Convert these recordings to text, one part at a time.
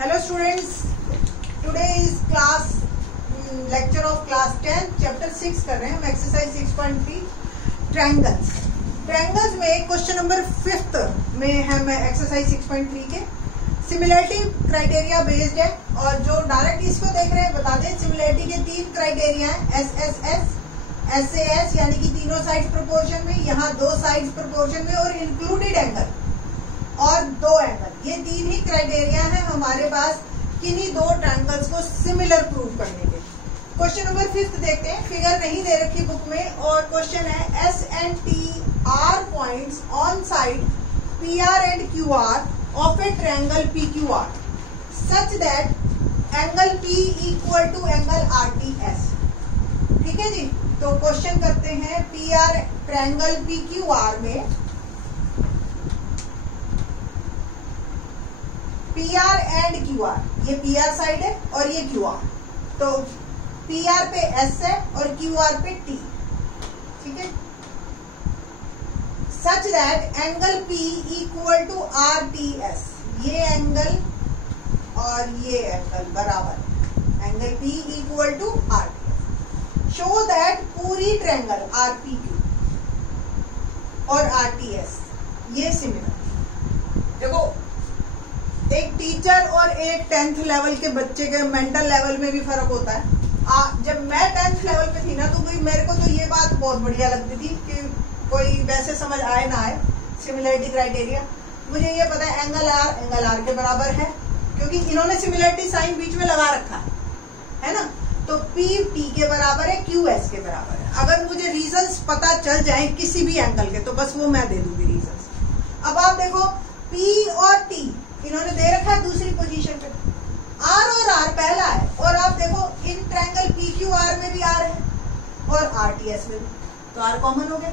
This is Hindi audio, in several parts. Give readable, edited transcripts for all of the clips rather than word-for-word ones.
Hello students, today is class lecture of class 10 chapter 6 कर रहे हैं हम एक्सरसाइज 6.3 ट्रायंगल्स। ट्रायंगल्स में क्वेश्चन नंबर 5th में हम एक्सरसाइज 6.3 के सिमिलरिटी क्राइटेरिया बेस्ड है और जो डायरेक्ट इसको देख रहे हैं बता दें सिमिलरिटी के 3 क्राइटेरिया है SSS, SAS यानी कि तीनों साइड्स प्रोपोर्शन में, यहाँ 2 साइड्स प्रोपोर्शन में और इंक्लूडेड एंगल और 2 एंगल, ये 3 ही क्राइटेरिया है हमारे पास किन्हीं 2 ट्रायंगल्स को सिमिलर प्रूव करने के। क्वेश्चन नंबर 5 देखते हैं, फिगर नहीं दे रखी बुक में और क्वेश्चन है S and T are points on side PR and QR of a triangle PQR such that angle P equal to angle RTS। ठीक है जी, तो क्वेश्चन करते हैं PR ट्रायंगल PQR में PR एंड QR, ये PR साइड है और ये QR, तो PR पे S है और QR पे T, ठीक है। Such that angle P equal to RTS, ये एंगल और ये एंगल बराबर, angle P equal to RTS। Show that पूरी ट्रायंगल RPQ और RTS ये सिमिलर। देखो एक टीचर और एक 10th लेवल के बच्चे के मेंटल लेवल में भी फर्क होता है। जब मैं 10th लेवल पे थी ना तो मेरे को तो ये बात बहुत बढ़िया लगती थी कि कोई वैसे समझ आए ना आए सिमिलरिटी क्राइटेरिया, मुझे ये पता है एंगल आर के बराबर है क्योंकि इन्होंने सिमिलरिटी साइन बीच में लगा रखा है ना, तो P T के बराबर है, Q S के बराबर है। अगर मुझे रीजंस पता चल जाए किसी भी एंगल के तो बस वो मैं दे दूंगी रीजंस। अब आप देखो P और T इन्होंने दे रखा है दूसरी पोजीशन पे, R और R पहला है और आप देखो इन ट्रायंगल PQR में भी R है और RTS में भी, तो R कॉमन हो गया,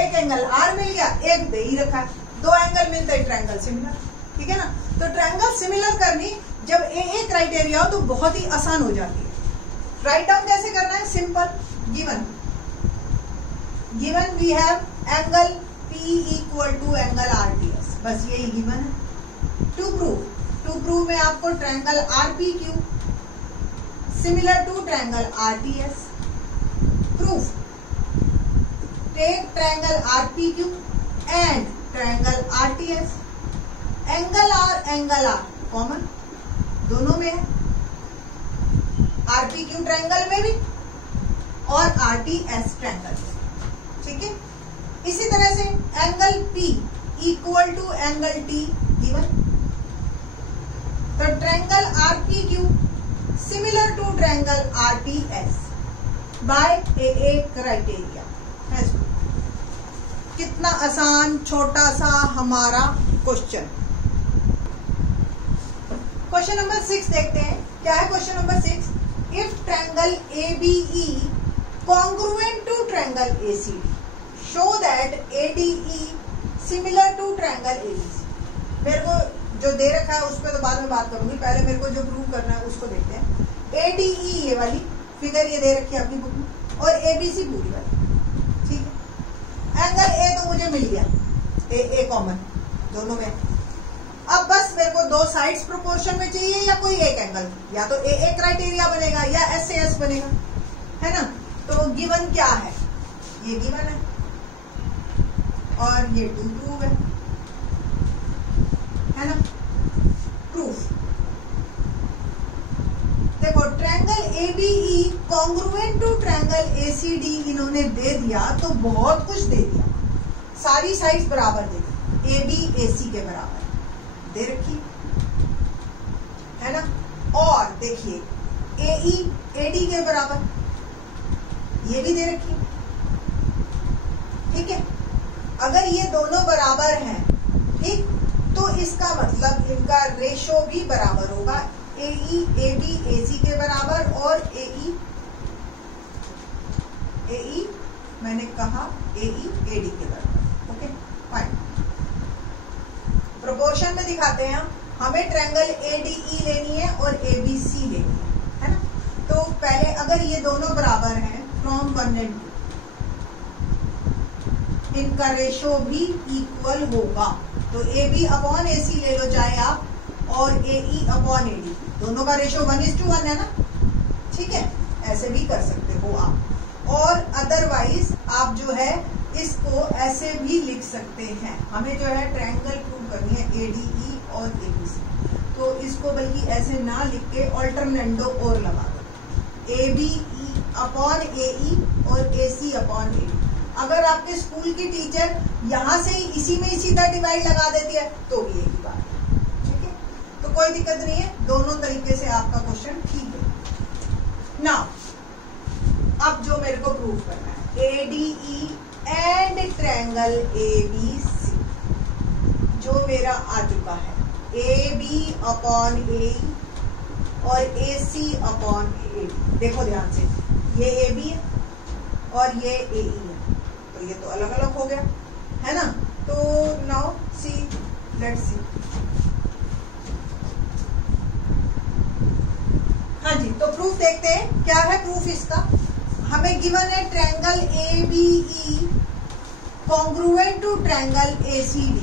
एक एंगल R मिल गया, एक दे ही रखा है, 2 एंगल मिलते हैं ट्रायंगल सिमिलर, ठीक है ना। तो ट्रायंगल सिमिलर करनी जब ए क्राइटेरिया हो तो बहुत ही आसान हो जाती है। राइट डाउन कैसे करना है, simple, given we have angle P equal to angle RTS, बस यही गिवन है। टू प्रूव में आपको triangle RPQ similar to triangle RTS, proof take triangle RPQ and triangle RTS, angle R common दोनों में है, RPQ ट्रायंगल में भी और RTS ट्रायंगल में, ठीक है। इसी तरह से angle P equal to angle T given, तो triangle RPQ similar to triangle RTS by AA criteria. कितना आसान छोटा सा हमारा क्वेश्चन। क्वेश्चन नंबर 6 देखते हैं, क्या है question number 6, if triangle ABE congruent to triangle ACD show that ADE similar to triangle ABC। मेरे को जो दे रखा है उस पर तो बाद में बात करूंगी, पहले मेरे को जो प्रूव करना है उसको देखते हैं। ADE ये वाली फिगर ये दे रखी है अपनी बुक में और ABC पूरी वाली, ठीक है। एंगल A तो मुझे मिल गया, A कॉमन दोनों में। अब बस मेरे को 2 साइड्स प्रोपोर्शन में चाहिए या कोई एक एंगल, या तो AA क्राइटेरिया बनेगा या SAS बनेगा, है ना। तो गिवन क्या है, ये गिवन है और ये टू प्रूव है ना। प्रूफ देखो triangle ABE congruent to triangle ACD इन्होंने दे दिया तो बहुत कुछ दे दिया, सारी साइड्स बराबर दे दी, AB AC के बराबर दे रखी है ना, और देखिए AE AD के बराबर ये भी दे रखी, ठीक है। अगर ये दोनों बराबर हैं, ठीक, तो इसका मतलब इनका रेशो भी बराबर होगा, AE AB AC के बराबर और AE मैंने कहा AE AD के बराबर, ओके फाइन। प्रोपोर्शन में दिखाते हैं हमें ट्रायंगल ADE लेनी है और ABC लेनी है ना। तो पहले अगर ये दोनों बराबर हैं फ्रॉम 1 and 2, इनका रेशो भी इक्वल होगा, तो AB अपॉन AC ले लो चाहे आप, और AE अपॉन AD, दोनों का रेशो 1:1 है ना, ठीक है, ऐसे भी कर सकते हो आप। और अदरवाइज आप जो है इसको ऐसे भी लिख सकते हैं। हमें जो है ट्रायंगल प्रूव करनी है ADE और ABC, तो इसको बल्कि ऐसे ना लिख के ऑल्टरनेंडो और लगा दो, ABE अपॉन AE और AC अपॉन AD। अगर आपके स्कूल की टीचर यहाँ से ही इसी में ही सीधा डिवाइड लगा देती है तो भी एक ही बात है, ठीक है, तो कोई दिक्कत नहीं है, दोनों तरीके से आपका क्वेश्चन ठीक है ना। अब जो मेरे को प्रूव करना है ADE एंड ट्रायंगल ABC, जो मेरा आ चुका है AB अपॉन AE और AC अपॉन AD। देखो ध्यान से, ये AB है और ये AE है, तो ये तो अलग अलग हो गया है ना। तो नाउ सी, लेट्स सी। हाँ जी, तो प्रूफ देखते हैं क्या है प्रूफ इसका। हमें गिवन है triangle ABE congruent to triangle ACD।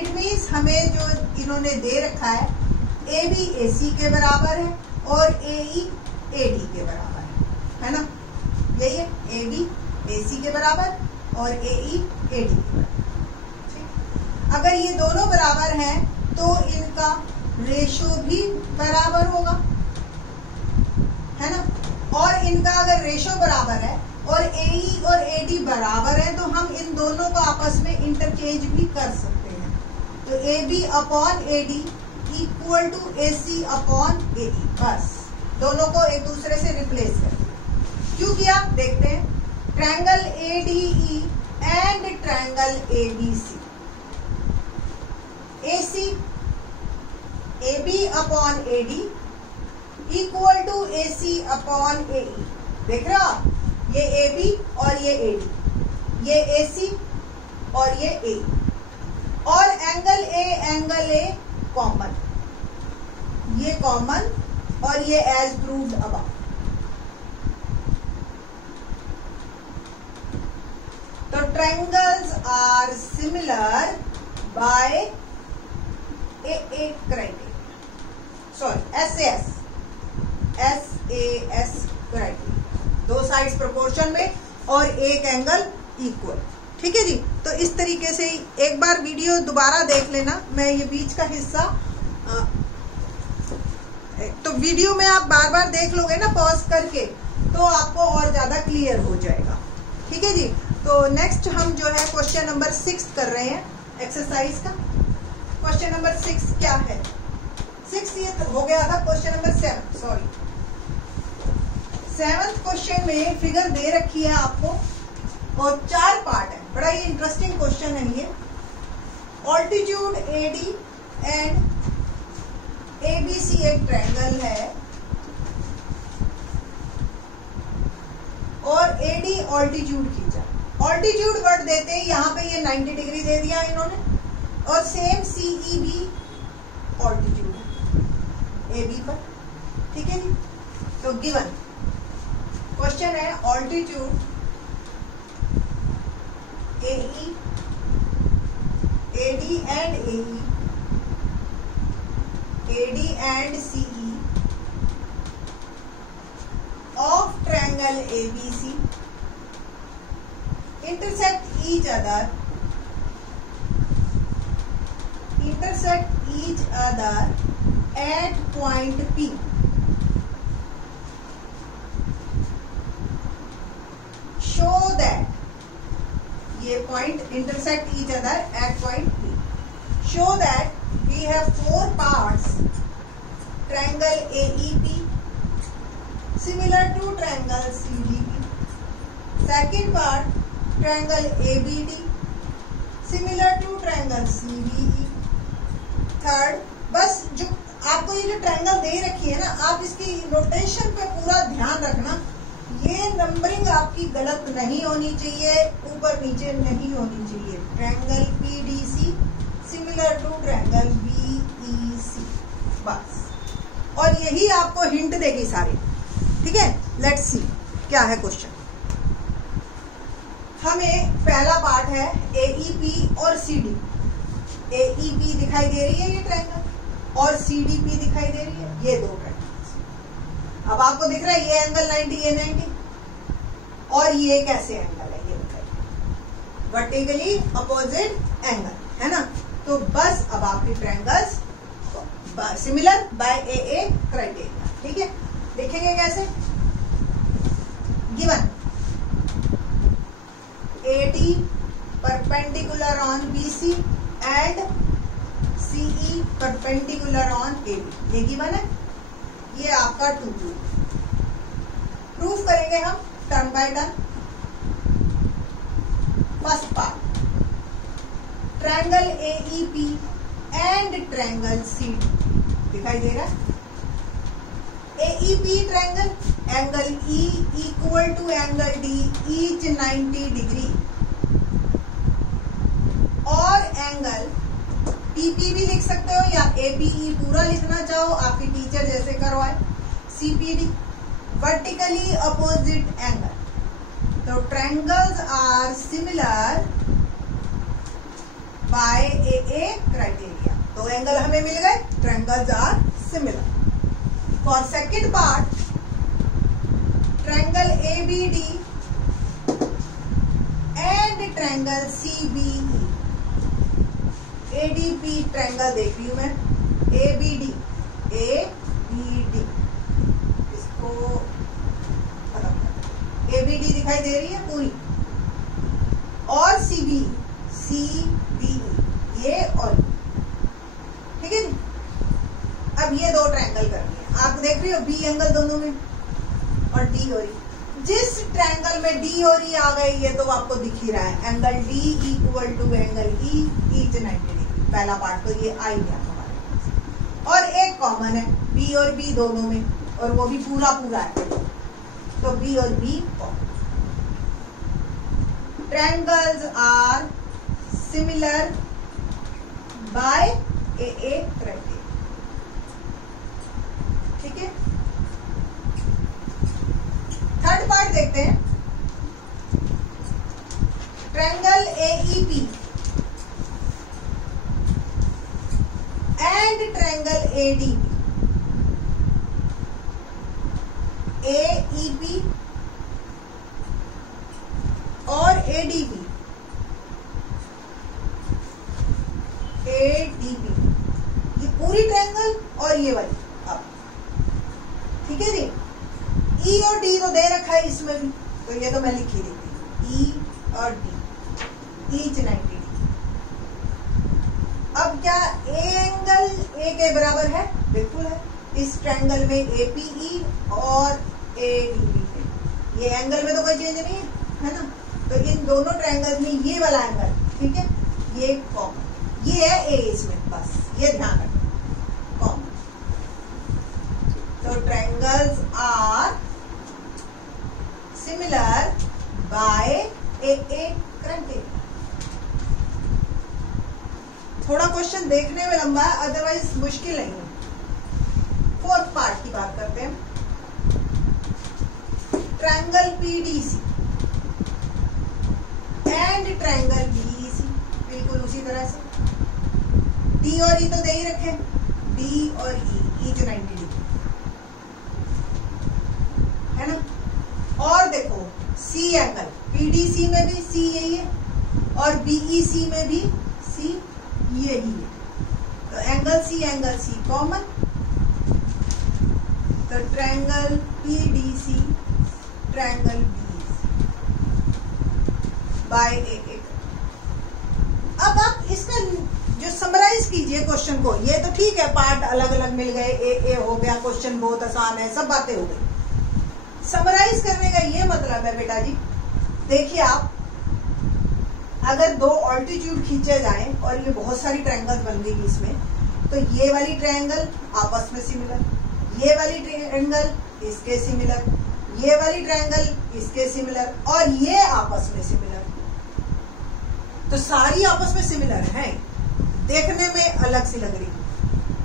It means हमें जो इन्होंने दे रखा है AB AC के बराबर है और AE AD के बराबर है ना, यही है, AB AC के बराबर और AE AD के बराबर, ठीक। अगर ये दोनों बराबर हैं तो इनका रेशो भी बराबर होगा, है ना। और इनका अगर रेशो बराबर है और AE और AD बराबर है तो हम इन दोनों को आपस में इंटरचेंज भी कर सकते हैं। तो AB upon AD equal to AC upon AE, बस दोनों को एक दूसरे से रिप्लेस कर दिया। क्यों किया देखते हैं। Triangle ADE and triangle ABC, AC AB upon AD equal to AC upon AE। देख रहे हो आप, ये AB और ये AD, ये AC और ये AE, और एंगल A कॉमन, ये कॉमन और ये एज प्रूव्ड अबव। तो triangles are similar by AA criteria, sorry SAS criteria, दो साइड्स प्रोपोर्शन में और एक एंगल इक्वल, ठीक है जी। तो इस तरीके से एक बार वीडियो दोबारा देख लेना, मैं ये बीच का हिस्सा तो वीडियो में आप बार बार देख लोगे ना पॉज करके, तो आपको और ज्यादा क्लियर हो जाएगा, ठीक है जी। तो नेक्स्ट हम जो है क्वेश्चन नंबर 6 कर रहे हैं एक्सरसाइज का। क्वेश्चन नंबर 6 क्या है, 6 ये हो गया था question number 7, sorry 7th question में फिगर दे रखी है आपको और 4 पार्ट है, बड़ा ही इंटरेस्टिंग क्वेश्चन है ये। ऑल्टीट्यूड AD एंड ABC एक ट्रायंगल है और AD ऑल्टीट्यूड खींचा। ऑल्टीट्यूड वर्ड देते हैं यहाँ पे, ये 90 डिग्री दे दिया इन्होंने, और सेम CE भी ऑल्टीट्यूड है AB पर, ठीक है जी। तो गिवन क्वेश्चन है altitude AE AD and AE AD and CE of triangle ABC intersect each other at point P. Show that ये point intersect each other at point P. Show that we have 4 parts, triangle AEP similar to triangle CDP, second part triangle ABD similar to triangle CBE, third, बस जो आपको ये जो ट्रायंगल दे रखी है ना, आप इसकी नोटेशन पे पूरा ध्यान रखना, ये नंबरिंग आपकी गलत नहीं होनी चाहिए, ऊपर नीचे नहीं होनी चाहिए। Triangle PDC similar to triangle BEC, बस, और यही आपको हिंट देगी सारी, ठीक है। लेट्स सी क्या है क्वेश्चन। हमें पहला पार्ट है AEP और CD। AEP दिखाई दे रही है ये ट्रायंगल, और CDP दिखाई दे रही है, ये दो ट्रायंगल्स। अब आपको दिख रहा है ये एंगल 90, ये 90, और ये कैसे एंगल है ये बताइए, वर्टिकली अपोजिट एंगल है ना। तो बस अब आपकी triangles similar by AA criteria, ठीक है। देखेंगे कैसे, given AD perpendicular on BC and CE perpendicular on AB, ये गिवन है, ये आपका 2 प्रूफ करेंगे हम turn by turn. First part, triangle AEP and triangle CD दिखाई दे रहा है। AEP triangle, angle E equal to angle D each 90 degree, और एंगल TP भी लिख सकते हो या APE पूरा लिखना चाहो, आपकी टीचर जैसे करवाए, CPD वर्टिकली अपोजिट एंगल। तो triangles are similar by AA criteria, तो एंगल हमें मिल गए, triangles are similar. For second part, triangle ABD and triangle CBE, ADP triangle देख रही हूं मैं, ABD इसको खत्म कर, ABD दिखाई दे रही है पूरी, और CBE ये और, ठीक है। अब ये दो ट्रायंगल करनी है, आप देख रही हो B एंगल दोनों में और D हो रही, जिस ट्रायंगल में D हो रही आ गई, ये तो आपको दिख ही रहा है, angle D equal to angle E each 90 degree, पहला पार्ट तो ये आ गया हमारे पास, और एक कॉमन है B और B दोनों में, और वो भी पूरा है, तो B और B common. Triangles are similar by AA criteria, ठीक है। थर्ड पार्ट देखते हैं, triangle AEP and triangle ADB, AEP और ADB ये पूरी ट्रायंगल और ये वाली, अब ठीक है जी। E और D तो दे रखा है इसमें भी, तो ये तो मैं लिख ही देती हूँ, E और D ईच 90 डिग्री। अब क्या A एंगल A के बराबर है, बिल्कुल है, इस ट्रायंगल में APE और ADB है, ये एंगल में तो कोई चेंज नहीं है ना। तो इन दोनों ट्रायंगल्स में ये वाला एंगल, ठीक है, ये कॉमन, ये है A इसमें, बस ये ध्यान रखना कॉमन। तो triangles are similar by AA criteria. थोड़ा क्वेश्चन देखने में लंबा है, अदरवाइज मुश्किल नहीं है। फोर्थ पार्ट की बात करते हैं, triangle PDC and triangle BEC, बिल्कुल उसी तरह से D और E तो दे ही रखे, D और E ईच 90 डिग्री है ना। और देखो C एंगल PDC में भी C यही है, और BEC में भी C यही है, तो एंगल C कॉमन, तो triangle PDC triangle BEC by AA। अब आप इसमें जो समराइज कीजिए क्वेश्चन को, ये तो ठीक है पार्ट अलग अलग मिल गए, AA हो गया, क्वेश्चन बहुत आसान है, सब बातें हो गई। समराइज करने का ये मतलब है बेटा जी, देखिए आप अगर दो ऑल्टीट्यूड खींचे जाएं और ये बहुत सारी ट्रायंगल्स बन गई इसमें, तो ये वाली ट्रायंगल आपस में सिमिलर, ये वाली ट्रायंगल इसके सिमिलर, ये वाली ट्रायंगल इसके सिमिलर, और ये आपस में सिमिलर, तो सारी आपस में सिमिलर हैं, देखने में अलग सी लग रही,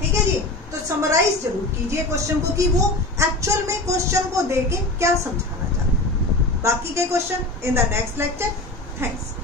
ठीक है जी। तो समराइज जरूर कीजिए क्वेश्चन को कि वो एक्चुअल में क्वेश्चन को देके क्या समझाना चाहते हैं। बाकी के question in the next lecture. Thanks.